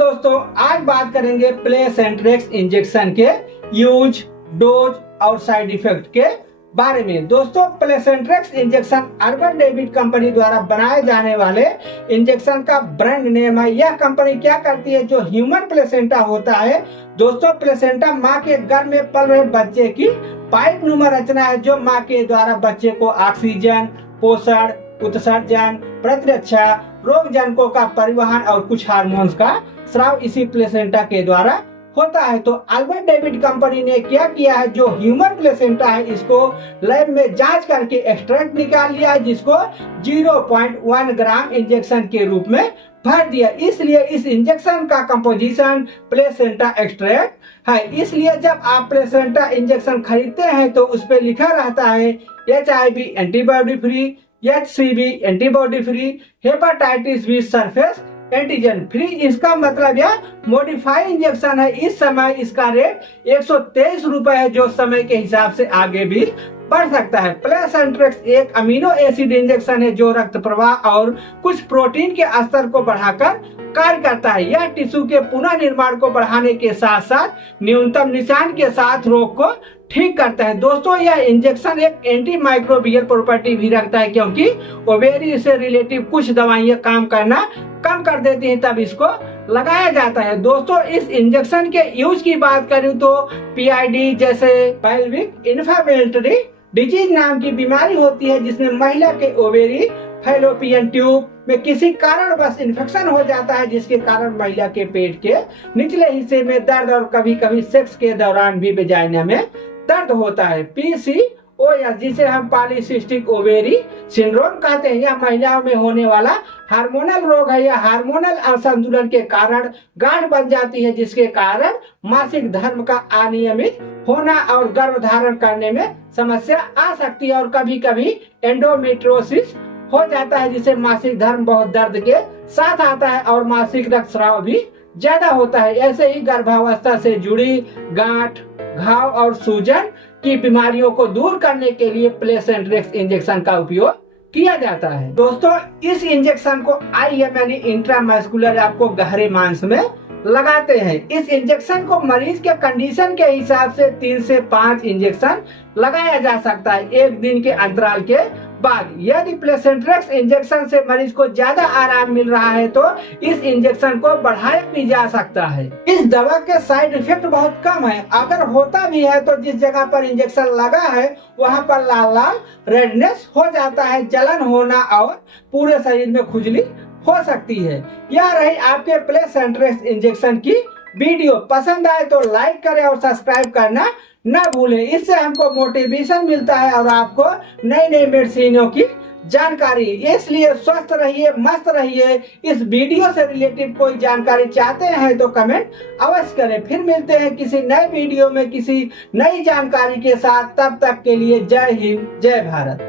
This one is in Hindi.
दोस्तों आज बात करेंगे प्लेसेंट्रेक्स इंजेक्शन के यूज, डोज और साइड इफेक्ट के बारे में। दोस्तों प्लेसेंट्रेक्स इंजेक्शन अर्बन डेविड कंपनी द्वारा बनाए जाने वाले इंजेक्शन का ब्रांड नेम है। यह कंपनी क्या करती है, जो ह्यूमन प्लेसेंटा होता है दोस्तों, प्लेसेंटा माँ के गर्भ में पल रहे बच्चे की पाइप नुमा रचना है, जो माँ के द्वारा बच्चे को ऑक्सीजन, पोषण, उत्सर्जन, प्रतिरक्षा, रोग जनकों का परिवहन और कुछ हार्मोन्स का स्राव इसी प्लेसेंटा के द्वारा होता है। तो अल्बर्ट डेविड कंपनी ने क्या किया है, जो ह्यूमन प्लेसेंटा है इसको लैब में जांच करके एक्सट्रैक्ट निकाल लिया है, जिसको 0.1 ग्राम इंजेक्शन के रूप में भर दिया। इसलिए इस इंजेक्शन का कंपोजिशन प्लेसेंटा एक्सट्रैक्ट है। इसलिए जब आप प्लेसेंटा इंजेक्शन खरीदते हैं तो उस पर लिखा रहता है HIV antibody free, HCV antibody free, hepatitis B surface antigen free. इसका मतलब यह मॉडिफाइड इंजेक्शन है। इस समय इसका रेट 123 रुपए है, जो समय के हिसाब से आगे भी बढ़ सकता है। प्लेसेंट्रेक्स एक अमीनो एसिड इंजेक्शन है, जो रक्त प्रवाह और कुछ प्रोटीन के स्तर को बढ़ाकर कार्य करता है। यह टिश्यू के पुनः निर्माण को बढ़ाने के साथ साथ न्यूनतम निशान के साथ रोग को ठीक करता है। दोस्तों यह इंजेक्शन एक एंटी माइक्रोबियल प्रॉपर्टी भी रखता है, क्योंकि ओवेरी से रिलेटिव कुछ दवाइयां काम करना कम कर देती हैं, तब इसको लगाया जाता है। दोस्तों इस इंजेक्शन के यूज की बात करूं तो PID जैसे पेल्विक इन्फ्लेमेटरी डिजीज नाम की बीमारी होती है, जिसमें महिला के ओवेरी फैलोपियन ट्यूब में किसी कारण बस इन्फेक्शन हो जाता है, जिसके कारण महिला के पेट के निचले हिस्से में दर्द और कभी कभी सेक्स के दौरान भी वेजाइना में दर्द होता है। PCOS जिसे हम पॉलीसिस्टिक ओवेरी सिंड्रोम कहते हैं, यह महिलाओं में होने वाला हार्मोनल रोग है। यह हार्मोनल असंतुलन के कारण गांठ बन जाती है, जिसके कारण मासिक धर्म का अनियमित होना और गर्भधारण करने में समस्या आ सकती है, और कभी कभी एंडोमेट्रियोसिस हो जाता है, जिसे मासिक धर्म बहुत दर्द के साथ आता है और मासिक रक्तस्राव भी ज्यादा होता है। ऐसे ही गर्भावस्था से जुड़ी गांठ, घाव और सूजन की बीमारियों को दूर करने के लिए प्लेसेंट्रेक्स इंजेक्शन का उपयोग किया जाता है। दोस्तों इस इंजेक्शन को IM यानी इंट्रामस्कुलर आपको गहरे मांस में लगाते हैं। इस इंजेक्शन को मरीज के कंडीशन के हिसाब से 3 से 5 इंजेक्शन लगाया जा सकता है एक दिन के अंतराल के बाद। यदि प्लेसेंट्रेक्स इंजेक्शन से मरीज को ज्यादा आराम मिल रहा है तो इस इंजेक्शन को बढ़ाया भी जा सकता है। इस दवा के साइड इफेक्ट बहुत कम है। अगर होता भी है तो जिस जगह पर इंजेक्शन लगा है वहां पर लाल लाल रेडनेस हो जाता है, जलन होना और पूरे शरीर में खुजली हो सकती है। यह रही आपके प्लेसेंट्रेक्स इंजेक्शन की वीडियो। पसंद आए तो लाइक करें और सब्सक्राइब करना ना भूलें। इससे हमको मोटिवेशन मिलता है और आपको नई नई मेडिसिनों की जानकारी। इसलिए स्वस्थ रहिए, मस्त रहिए। इस वीडियो से रिलेटेड कोई जानकारी चाहते हैं तो कमेंट अवश्य करें। फिर मिलते हैं किसी नए वीडियो में किसी नई जानकारी के साथ। तब तक के लिए जय हिंद, जय भारत।